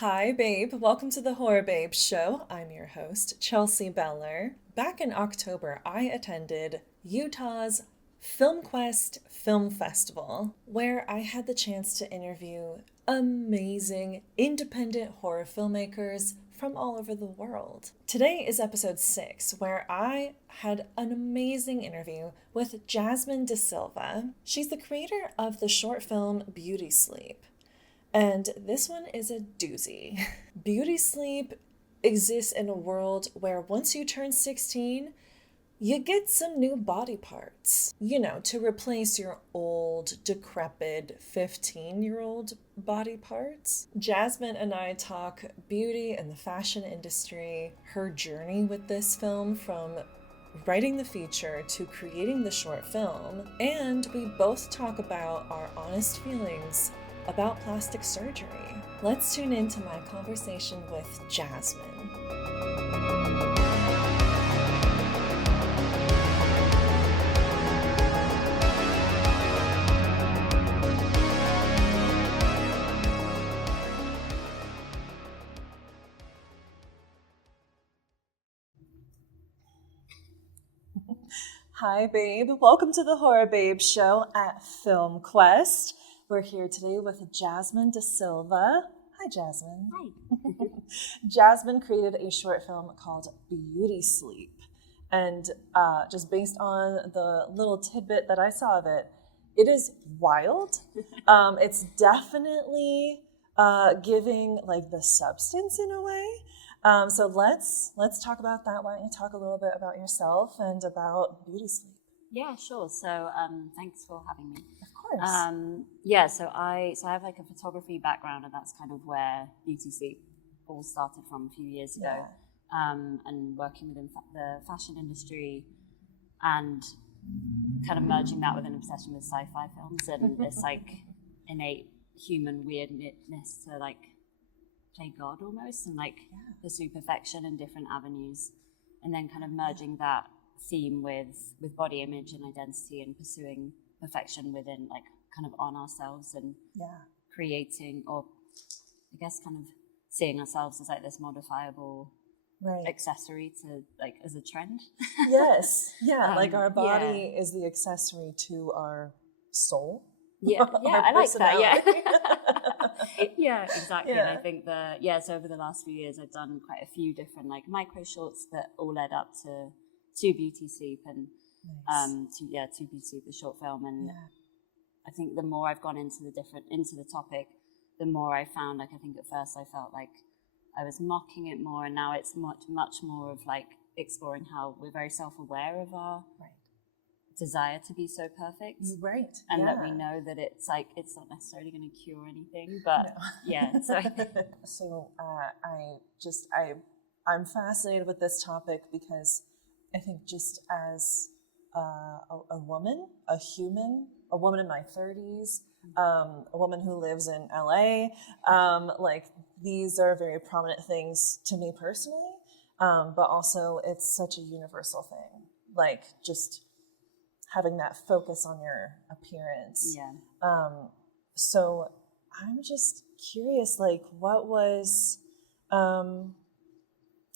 Hi, babe. Welcome to the Horror Babe Show. I'm your host, Chelsea Beller. Back in October, I attended Utah's FilmQuest Film Festival, where I had the chance to interview amazing independent horror filmmakers from all over the world. Today is episode 6, where I had an amazing interview with Jasmine De Silva. She's the creator of the short film Beauty Sleep. And this one is a doozy. Beauty sleep exists in a world where once you turn 16, you get some new body parts. You know, to replace your old, decrepit 15-year-old body parts. Jasmine and I talk beauty and the fashion industry, her journey with this film from writing the feature to creating the short film, and we both talk about our honest feelings about plastic surgery. Let's tune into my conversation with Jasmine. Hi, babe. Welcome to the Horror Babe Show at FilmQuest. We're here today with Jasmine De Silva. Hi, Jasmine. Hi. Jasmine created a short film called Beauty Sleep. And just based on the little tidbit that I saw of it, it is wild. It's definitely giving like the substance in a way. So let's talk about that. Why don't you talk a little bit about yourself and about Beauty Sleep? Yeah, sure. So thanks for having me. Of course. So I have like a photography background, and that's kind of where Beauty Sleep all started from a few years ago. Yeah. And working within the fashion industry and kind of merging that with an obsession with sci-fi films and this like innate human weirdness to like play God almost and like pursue perfection in different avenues, and then kind of merging that theme with body image and identity and pursuing perfection within like kind of on ourselves and creating, or I guess kind of seeing ourselves as like this modifiable accessory to like as a trend. Yes. Yeah. Like our body is the accessory to our soul. Yeah. Yeah. I like that. Yeah. Yeah, exactly. Yeah. And I think so over the last few years, I've done quite a few different like micro shorts that all led up to Beauty Sleep and to Beauty Sleep, the short film. And I think the more I've gone into the topic, the more I found like I think at first I felt like I was mocking it more, and now it's much more of like exploring how we're very self-aware of our desire to be so perfect, and that we know that it's like it's not necessarily going to cure anything, but I'm fascinated with this topic because I think just as a woman, a human, a woman in my 30s, a woman who lives in LA, like these are very prominent things to me personally, but also it's such a universal thing, like just having that focus on your appearance. So I'm just curious, like what was,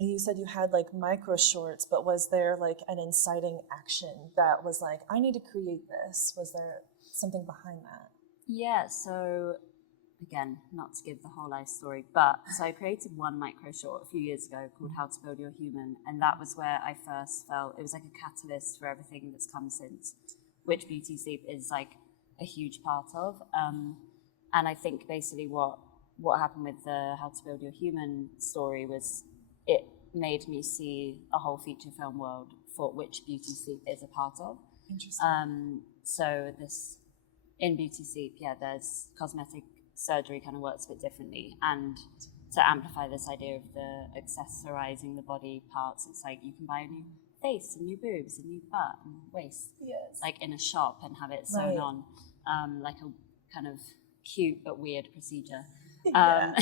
you said you had like micro shorts, but was there like an inciting action that was like, I need to create this? Was there something behind that? Yeah, so again, not to give the whole life story, but so I created one micro short a few years ago called How to Build Your Human, and that was where I first felt it was like a catalyst for everything that's come since, which Beauty Sleep is like a huge part of. And I think basically what happened with the How to Build Your Human story was it made me see a whole feature film world for which Beauty Sleep is a part of. Interesting. So this in Beauty Sleep, there's cosmetic surgery kind of works a bit differently, and to amplify this idea of the accessorizing the body parts, it's like you can buy a new face, a new boobs, a new butt and waist, like in a shop and have it sewn on, like a kind of cute but weird procedure. in a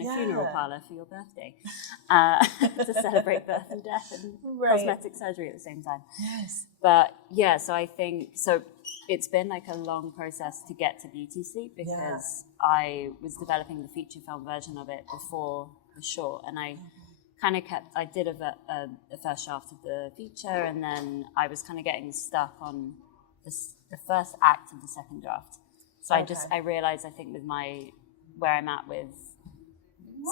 funeral parlor for your birthday to celebrate birth and death and cosmetic surgery at the same time. Yes. But yeah, so I think, so it's been like a long process to get to beauty sleep because I was developing the feature film version of it before the short, and I kind of I did a first draft of the feature, and then I was kind of getting stuck on the first act of the second draft. So I realized, I think with where I'm at with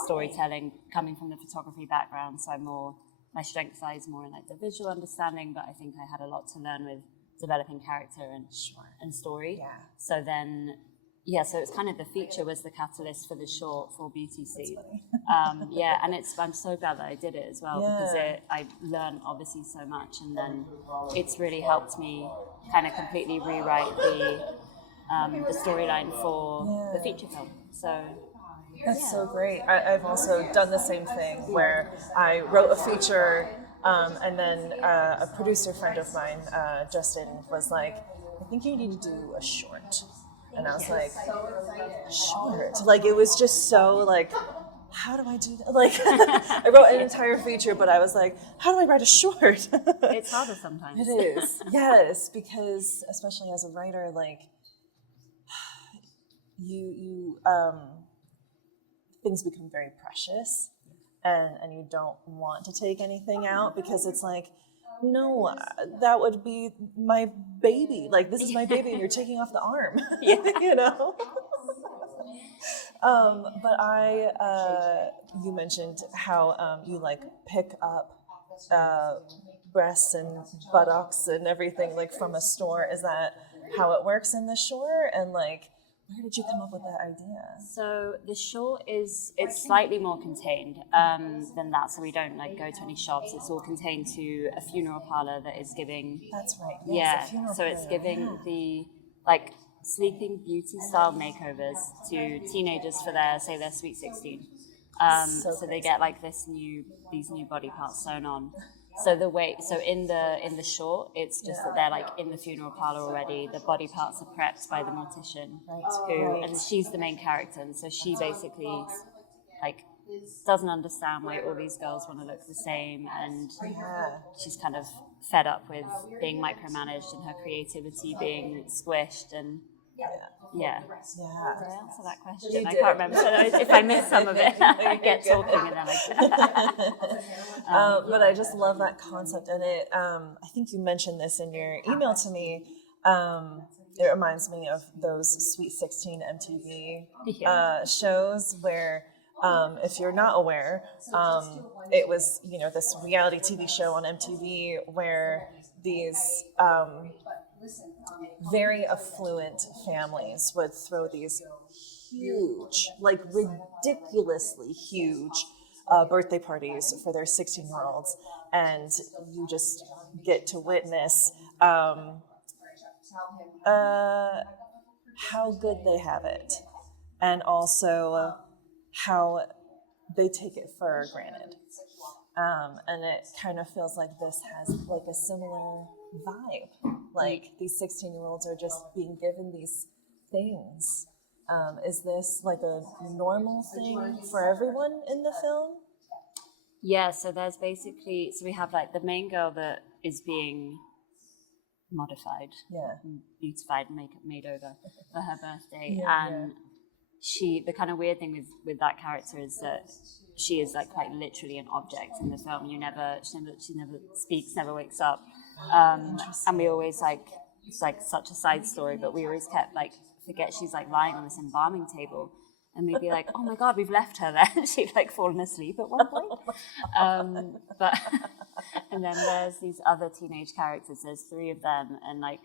storytelling, coming from the photography background, so my strength lies more in like the visual understanding, but I think I had a lot to learn with developing character and story. Yeah. So then, so it's kind of the feature was the catalyst for the short for Beauty Sleep. And I'm so glad that I did it as well because I learned obviously so much, and then it's really helped me kind of completely rewrite the storyline for the feature film. So that's so great. I've also done the same thing where I wrote a feature, and then a producer friend of mine, Justin, was like, I think you need to do a short. And I was like, short? Like, it was just so like, how do I do that? Like, I wrote an entire feature, but I was like, how do I write a short? It's harder sometimes. It is, yes, because especially as a writer, like, you things become very precious, and you don't want to take anything out because it's like, no, that would be my baby. Like, this is my baby, and you're taking off the arm. You know. But you mentioned how you like pick up breasts and buttocks and everything like from a store. Is that how it works in the short? And like, where did you come up with that idea? So the short it's slightly more contained than that. So we don't like go to any shops. It's all contained to a funeral parlor that is giving. That's right. Yes, yeah. So it's giving the like Sleeping Beauty style makeovers to teenagers for their sweet 16. So they get like these new body parts sewn on. So in the short, it's just that they're like in the funeral parlor already. The body parts are prepped by the mortician, and she's the main character. And so she basically like doesn't understand why all these girls want to look the same, and she's kind of fed up with being micromanaged and her creativity being squished. And Did I answer that question? I can't remember. So if I miss some of it, I get talking and then but I just love that concept, and it. I think you mentioned this in your email to me. It reminds me of those Sweet 16 MTV shows where, if you're not aware, it was this reality TV show on MTV where these very affluent families would throw these huge, like ridiculously huge birthday parties for their 16-year-olds, and you just get to witness how good they have it, and also how they take it for granted. And it kind of feels like this has like a similar vibe. Like these 16-year-olds are just being given these things. Is this like a normal thing for everyone in the film? Yeah, so there's basically, we have like the main girl that is being modified, beautified, made over for her birthday. The kind of weird thing with that character is that she is like quite literally an object in the film. She never speaks, never wakes up. And we always it's like such a side story, but we always kept like, forget she's like lying on this embalming table, and we'd be like, oh my God, we've left her there. She'd like fallen asleep at one point. And then there's these other teenage characters, there's 3 of them, and like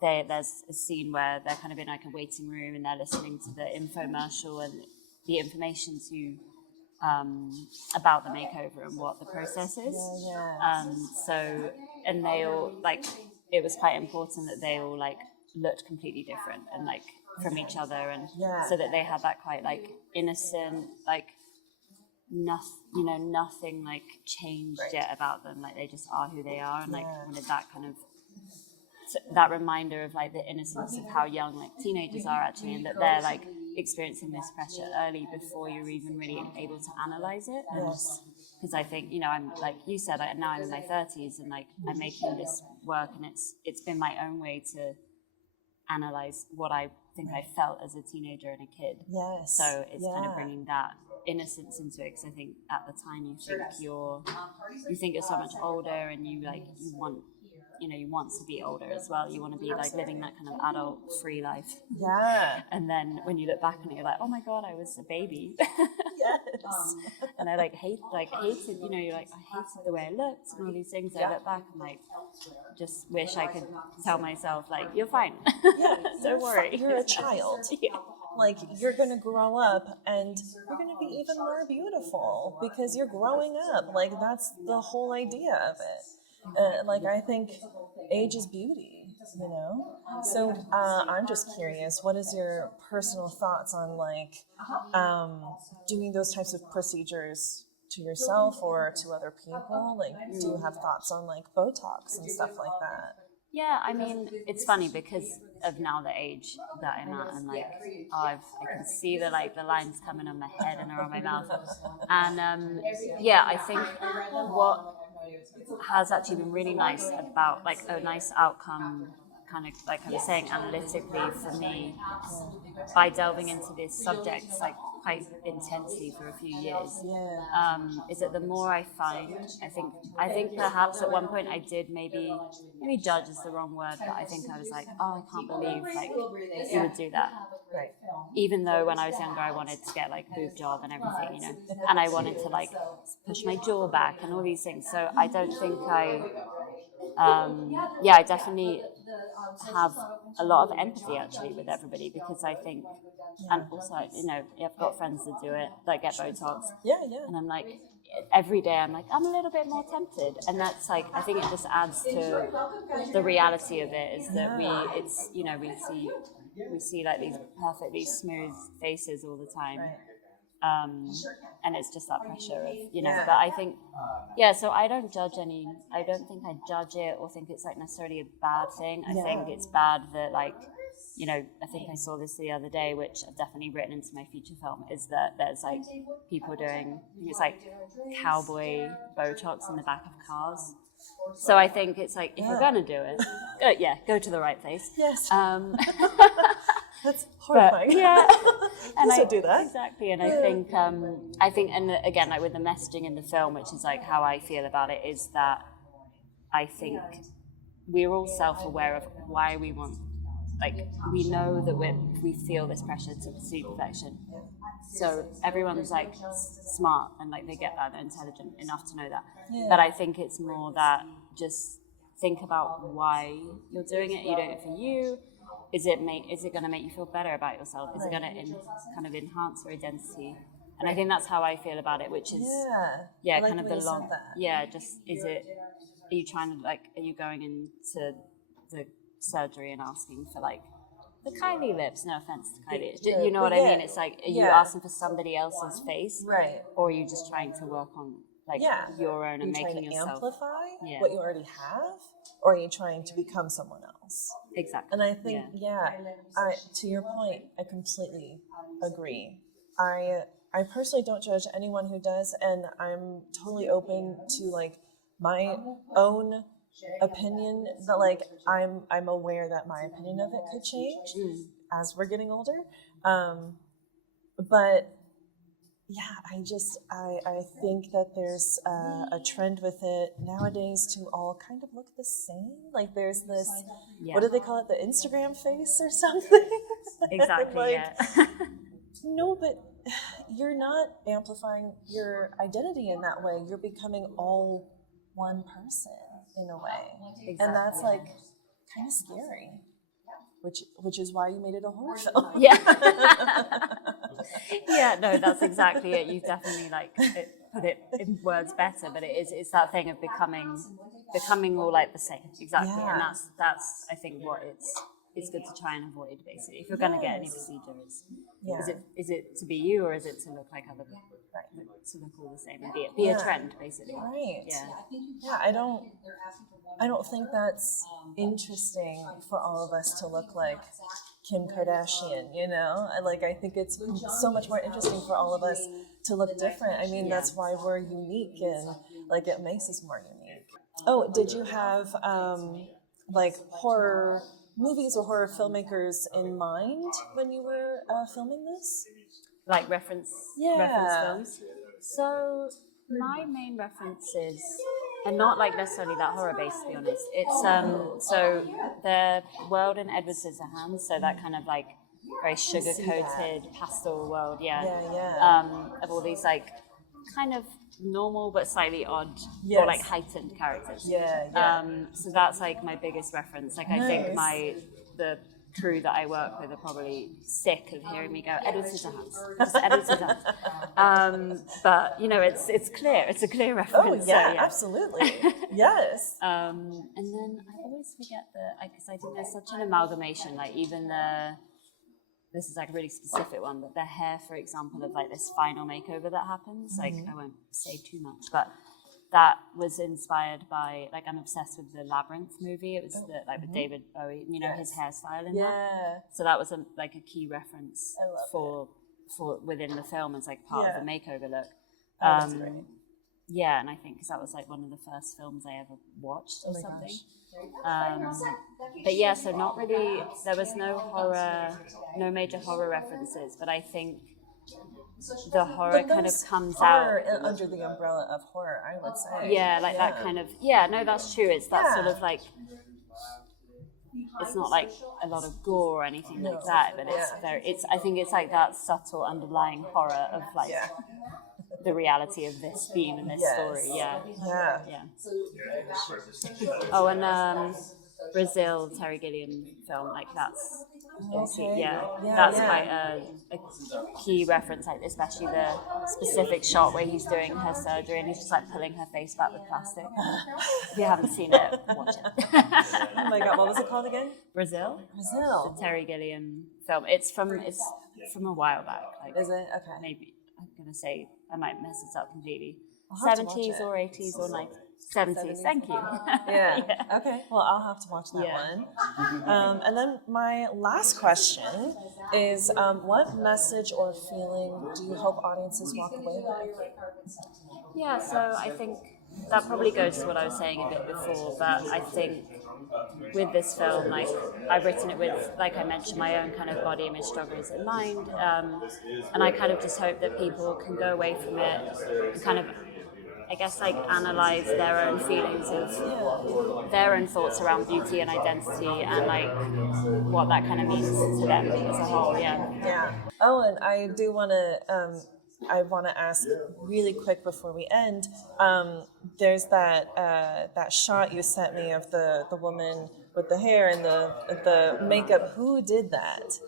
there's a scene where they're kind of in like a waiting room and they're listening to the infomercial and the information about the makeover and what the process is. So, and they all like, it was quite important that they all like looked completely different and like from each other, and so that they had that quite like innocent, like nothing like changed yet about them, like they just are who they are, and like wanted that kind of that reminder of like the innocence of how young like teenagers are actually, and that they're like experiencing this pressure early before you're even really able to analyze it. Yes. Because I think, you know, I'm like you said, now I'm in my 30s, and like I'm making this work, and it's been my own way to analyze what I think I felt as a teenager and a kid. Yes. So it's kind of bringing that innocence into it, because I think at the time you think you're so much older, and you want to be older as well. You want to be like living that kind of adult free life. Yeah. And then when you look back on it, you're like, oh my God, I was a baby. Yes. And I hated, you know, you're like, I hated the way I looked and all these things. I look back and like, just wish I could tell myself, like, you're fine. Yeah. Don't worry. You're a child. Yeah. Like, you're going to grow up and you're going to be even more beautiful because you're growing up. Like, that's the whole idea of it. Like, I think age is beauty, you know? So I'm just curious, what is your personal thoughts on, like, doing those types of procedures to yourself or to other people? Like, do you have thoughts on, like, Botox and stuff like that? Yeah, I mean, it's funny because of now the age that I'm at, and like, I can see the lines coming on my head and around my mouth, and yeah, I think what has actually been really nice about, like, a nice outcome, kind of like I was saying, analytically for me, by delving into this subject like quite intensely for a few years, is that the more I find, I think perhaps at one point I did maybe judge is the wrong word, but I think I was like, oh, I can't believe like you would do that. Right. Even though when I was younger, I wanted to get like boob job and everything, you know, and I wanted to like push my jaw back and all these things. So I don't think I definitely have a lot of empathy actually with everybody, because I think, and also, you know, I've got friends that do it, that get Botox. Yeah. And I'm like, every day I'm like, I'm a little bit more tempted. And that's like, I think it just adds to the reality of it, is that we see like these perfectly smooth faces all the time. Right. And it's just that pressure of, you know, but I think, so I don't think I judge it or think it's like necessarily a bad thing. I think it's bad that, like, you know, I think I saw this the other day, which I've definitely written into my feature film, is that there's like people doing, I think it's like cowboy Botox in the back of cars. So I think it's like, if you're gonna do it, go to the right place. Yes. That's horrifying. And I do that. Exactly. And I think, and again, like with the messaging in the film, which is like how I feel about it, is that I think we're all self-aware of why we want, like, we know that we feel this pressure to pursue perfection. So everyone's like smart and like they get that, they're intelligent enough to know that. But I think it's more that just think about why you're doing it. You're doing it for you. Is it going to make you feel better about yourself? Is it going to kind of enhance your identity? And I think that's how I feel about it, which is like kind of the long, just are you trying to, like, are you going into the surgery and asking for like the Kylie lips? No offense to Kylie, you know what I mean? It's like, are you asking for somebody else's face, right? Or are you just trying to work on like your own and making yourself amplify what you already have, or are you trying to become someone else? Exactly. And I think to your point, I completely agree. I personally don't judge anyone who does, and I'm totally open to like my own opinion, that like I'm aware that my opinion of it could change as we're getting older. But I think that there's a trend with it nowadays to all kind of look the same. Like there's this, what do they call it? The Instagram face or something? Exactly. No, but you're not amplifying your identity in that way. You're becoming all one person in a way. Exactly. And that's like kind of scary. Which is why you made it a horror film. No, that's exactly it. You've definitely put it in words better, but it's that thing of becoming all like the same. Exactly. And that's I think what it's good to try and avoid, basically. If you're gonna get any procedures, is it to be you, or is it to look like other people? Right. To look all the same and be a trend, basically. Right. Yeah, I don't think that's interesting for all of us to look like Kim Kardashian, you know? I think it's so much more interesting for all of us to look different. I mean, that's why we're unique, and like it makes us more unique. Oh, did you have like horror movies or horror filmmakers in mind when you were filming this? Like reference films. So my main references are not like necessarily that horror based, to be honest. It's so the world in Edward Scissorhands, so that kind of like very sugar coated pastel world, of all these like kind of normal but slightly odd or like heightened characters. So that's like my biggest reference. Like I think the crew that I work with are probably sick of hearing me go Edward Scissorhands, just Edward Scissorhands. But you know, it's clear. It's a clear reference. Oh yeah, absolutely. Yes. And then I always forget because I think there's such an amalgamation. Like even this is like a really specific one, but the hair, for example, of like this final makeover that happens. Like I won't say too much, but that was inspired by, like, I'm obsessed with the Labyrinth movie. It was with David Bowie, you know, his hairstyle in that. So that was a key reference for within the film as like part of the makeover look. That's great. Yeah, and I think because that was like one of the first films I ever watched or something. But yeah, so not really, there was no major horror references, but I think the horror kind of comes out under the umbrella of horror, I would say. Yeah, like that kind of, no, that's true. It's that sort of like, it's not like a lot of gore or anything like that, but I think it's like that subtle underlying horror of like the reality of this theme and this story. Yeah. Oh, and Brazil, Terry Gilliam film, like that's that's quite a key reference, like especially the specific shot where he's doing her surgery and he's just like pulling her face back with plastic. If you haven't seen it, watch it. Oh my god, what was it called again? Brazil. The Terry Gilliam film. It's from a while back. Like, is it? Okay. Maybe I'm gonna say I might mess this up completely. 70s or 80s or 90s. 70s. Thank you. Okay. Well, I'll have to watch that one. And then my last question is, what message or feeling do you hope audiences walk away with? Yeah, so I think that probably goes to what I was saying a bit before, but I think with this film, like I've written it with, like I mentioned, my own kind of body image struggles in mind, and I kind of just hope that people can go away from it and kind of, I guess, like analyze their own feelings of their own thoughts around beauty and identity and like what that kind of means to them as a whole. Yeah. Oh, and I do want to ask really quick before we end. There's that shot you sent me of the woman with the hair and the makeup. Who did that?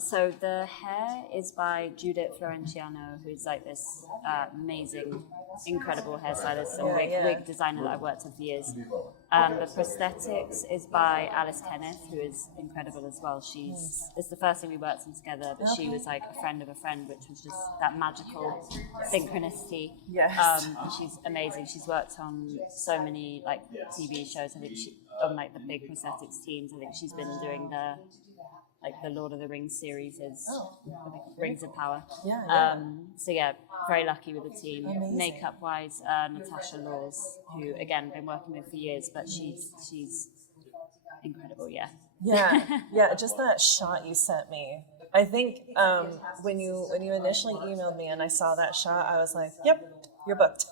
So the hair is by Judith Florentiano, who's like this amazing, incredible hairstylist and wig designer that I've worked with for years. The prosthetics is by Alice Kenneth, who is incredible as well. It's the first thing we worked on together, but she was like a friend of a friend, which was just that magical synchronicity. And she's amazing. She's worked on so many like TV shows. I think on like the big prosthetics teams. I think she's been doing the Lord of the Rings series is Rings of Power. So very lucky with the team. Amazing. Makeup wise, Natasha Laws, who again been working with for years, but she's incredible. Just that shot you sent me. I think when you initially emailed me and I saw that shot, I was like, yep, you're booked.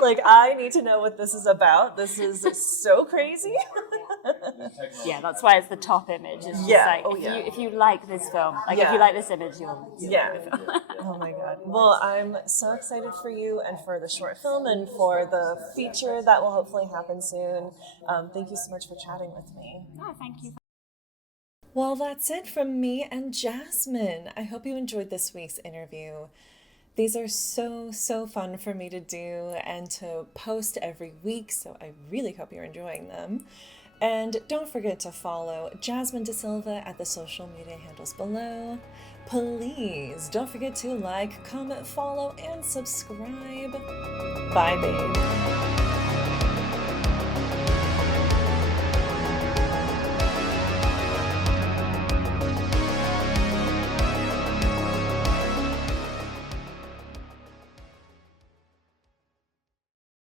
Like, I need to know what this is about. This is so crazy. That's why it's the top image. It's just like, if you like this film, like if you like this image, you'll Oh my god. Well, I'm so excited for you and for the short film and for the feature that will hopefully happen soon. Thank you so much for chatting with me. Oh, thank you. Well, that's it from me and Jasmine. I hope you enjoyed this week's interview. These are so fun for me to do and to post every week, so I really hope you're enjoying them. And don't forget to follow Jasmine De Silva at the social media handles below. Please don't forget to like, comment, follow, and subscribe. Bye, babe.